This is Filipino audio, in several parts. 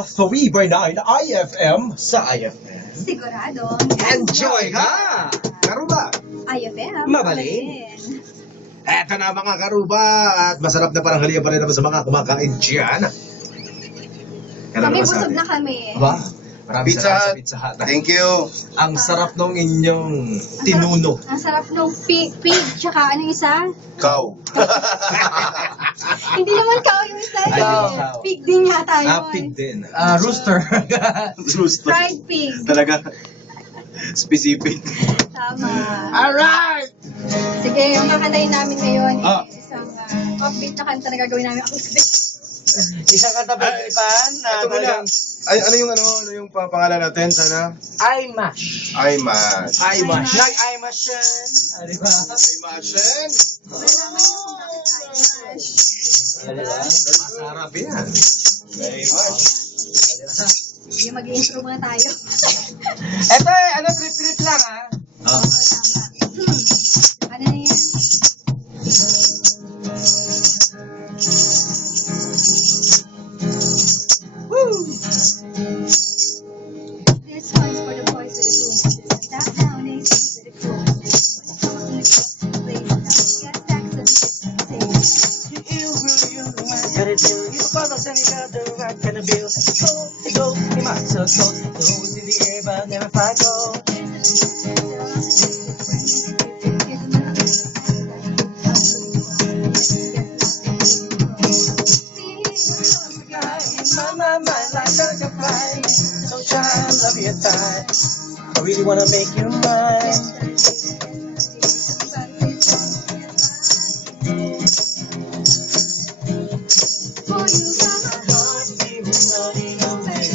sa 3x9 IFM. Sa IFM. Sigurado. Enjoy ka! Karuba! IFM. Mabalin. Eto na mga karuba at masarap na parang haliya pa rin naman sa mga kumakain dyan. Kami busog na kami. Ba? Maraming Pizza salamat sa Hut. Pizza Hut. Thank you. Ang sarap nung inyong tinuno. Ang sarap nung pig, tsaka ano yung isa? Cow. Hindi naman cow yung isa. Ay, eh. cow. Pig din yata yun. Pig din. Rooster. Rooster. Fried pig. Talaga. Specific. Tama. Alright! Sige, yung kakantayin namin ngayon Ah. isang upbeat na kanta na gagawin namin acoustic. Isang kanta pag-ipan na Ito muna. Ay, ano yung pangalan natin? Sana? iMash. iMash. iMash. Nag-iMash yan. Di ba? iMash. Malaman niyo kung bakit iMash. Diba? Masarap yan. iMash. Sige, mag-intro muna tayo. Ito trip-trip lang Ah. Oo, tama. Ano na yan? This one's for the boys with the boom. Stop down, AC to the cool. When it comes to the club, blaze it up. Got stacks of shit to say. Gotta do you follow sending out the right kind of bill. Go, you might so cold. Those in the air, but never find gold. My mind like a fire. So try and love your time. I really wanna make you mine. For you, got my heart beating, running away.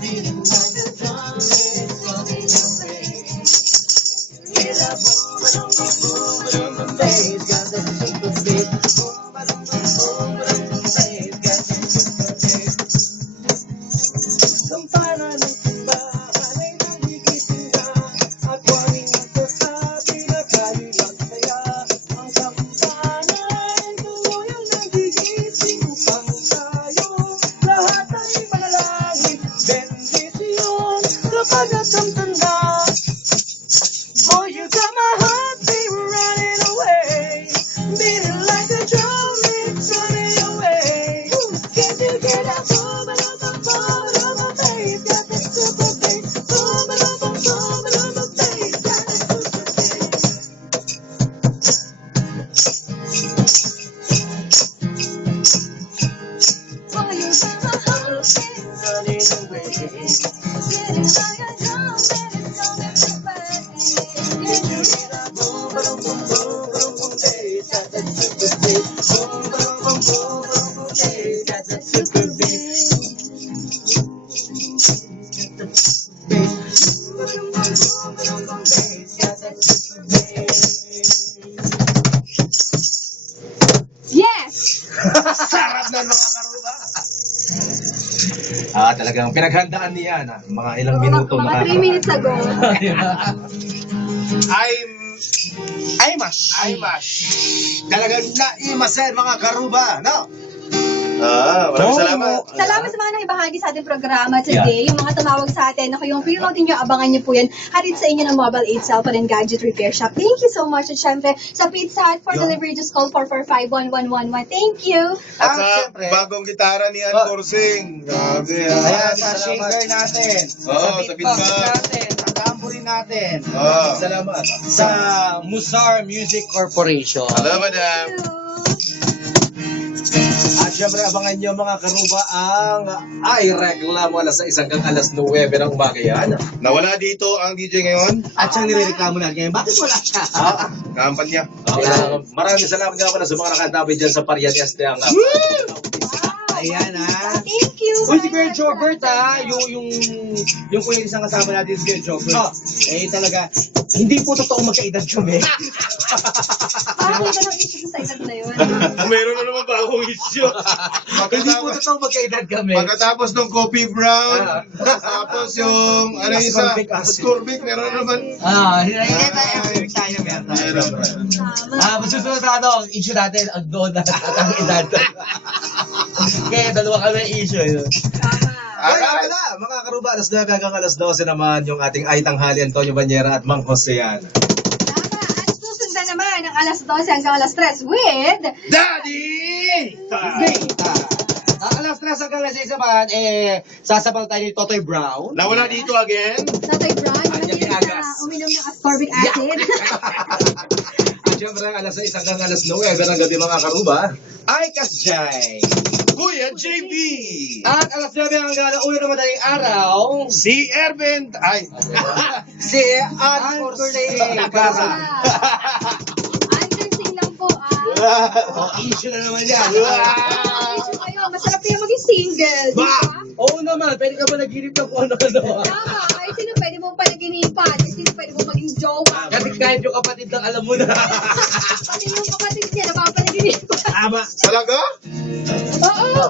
Feeling like the drum is running away. Get up, boom, boom, boom, boom, boom, bass, got that super beat. Boom, boom, boom, boom, boom, boom, bass, got that super beat. Kampana ng timba, alay ng gigising ka. At waring magsasabi na kalilang saya. Ang kampana ay tuluyang nagigising upang tayo. Lahat ay manalangin, bendisyon kapag natamtanda. Oh, you got my heart beat running away, beating like a drum, it's running away. Can you get that boom, boom, boom, boom, boom, bass? Got that super bass. Boom, boom, boom, boom, boom, boom, bass. Got that super bass. For you, got my heart beating, Running away. getting like a drum, and it's coming to pass. Can you get that boom, boom, boom, boom, boom, boom, bass? Got that super bass. Boom, boom, boom, boom, boom, boom, bass. Got that super bass. Got that super bass. Boom, boom, boom, boom, boom, bass. Got that super bass. Yes! Sarap na mga karuba! Talagang pinaghandaan niya na mga ilang minuto Mga 3 minutes ago. iMash. Talagang naimasen mga karuba, no? Maraming salamat. Salamat sa mga nakibahagi sa ating programa today. Yung mga tumawag sa atin, ako yung pre-note nyo, abangan nyo po yan. Hatid sa inyo ng Mobile 8 Cellphone and Gadget Repair Shop. Thank you so much. At syempre, sa Pizza Hut for delivery, just call 445-1111. Thank you. At sa Siyempre. bagong gitara ni Ann Corsing. Grabe Ayan, ha. sa shaker natin. Oo, sa beatbox beatbox. natin. Sa tambourine natin. Oo. Salamat. Sa Musar Music Corporation. Hello, madam. Thank you. At syempre, abangan nyo mga karuba ang iReklamo alas 6 hanggang alas 9 ng umaga yan. Nawala dito ang DJ ngayon. At siyang nirereklamo na ngayon, bakit wala siya? Kampanya. Maraming salamat nga pala sa mga nakatabi dyan sa Parianes ng Ayan ha. Thank you. Uy, si Kuya Jobert ha, yung kuya isang kasama natin si Kuya Jobert. Eh talaga, hindi po totoo magkaedad kami. Parang may ganong issue sa edad na yun. Meron na naman ba akong issue? Hindi po totoo magkaedad kami. Pagkatapos ng coffee brown, tapos yung ano yung isa, Ascorbic acid. ascorbic, meron na naman. Hindi tayo meron tayo. Meron. Tama. Masusunod na issue natin, ang doon at ang edad. Kaya dalawa kami issue. Tama. Kaya wala, mga karuba, alas 9 hanggang alas 12 naman yung ating ay tanghali Antonio Banyera at Mang Josean. Tama. At susundan naman ang alas 12 hanggang alas 3 with... Daddy! Alas 3 hanggang alas 6 naman, sasabal tayo ni Totoy Brown. Nawala dito again? Tatay Brown, yung Andiyan mahilig Agas. na uminom ng ascorbic acid. At syempre, alas 6 hanggang alas 9 ng gabi mga karuba. Ay, Kasjay. Kuya JB! At alas 9 hanggang alas 1 ng madaling araw, Si Ervin! Ay! si Ann Forseca. Undersing lang po, Oh, issue na naman yan. Issue kayo, masarap yung maging single, di ba? Oo naman, pwede ka ba naginip ng kung ano-ano? Tama, kahit sino pwede mong panaginipan, kahit sino pwede mong maging jowa. Kasi kahit yung kapatid lang alam mo na. Pati yung kapatid niya, napapanaginipan. Tama. Talaga? Oo!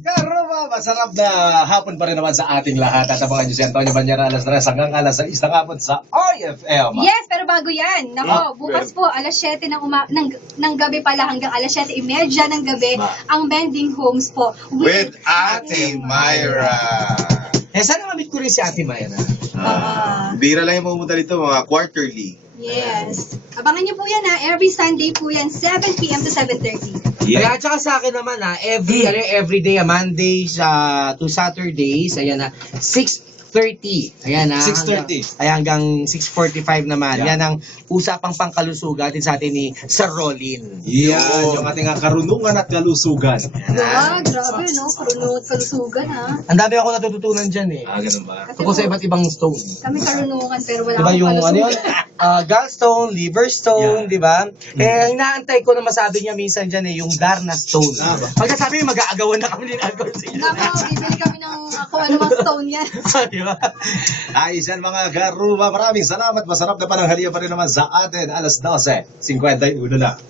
Karuba, masarap na hapon pa rin naman sa ating lahat. At abangan nyo si Antonio Banyera alas 3 hanggang alas 6 ng hapon sa RFM. Yes, pero bago yan, nako, bukas po, alas 7 ng gabi pala hanggang alas 7:30 ng gabi, ang Mending Homes po. With Ate Myra. Sana mamit ko rin si Ate Myra. Bira lang yung pumunta dito, mga quarterly. Yes. Abangan niyo po yan every Sunday po yan, 7 p.m. to 7:30. Kaya at saka sa akin naman every day, Mondays to Saturdays, ayan 6:30. Ayan 6:30. Hanggang 6:45 naman. Yeah. Yan ang usapang pangkalusugan sa atin ni Sir Rolin. Yan, yung ating karunungan at kalusugan. Grabe, no? Karunungan at kalusugan, ha? Ang dami ako natututunan dyan eh. Ganun ba? Kasi Tungkol sa iba't ibang stone. kami karunungan, pero wala Diba akong yung kalusugan. ano yun? Gallstone, liver stone, Yeah. di ba? Eh, inaantay ko na masabi niya minsan dyan eh, yung Darna stone. Pag nasabi, mag-aagawan na kami ni Alcor sa inyo. Nako, bibili kami ng kung ano mang stone yan. Di ba? Ayos yan mga karuba. Maraming salamat. Masarap na pananghalian pa rin naman sa atin. Alas 12:51 na.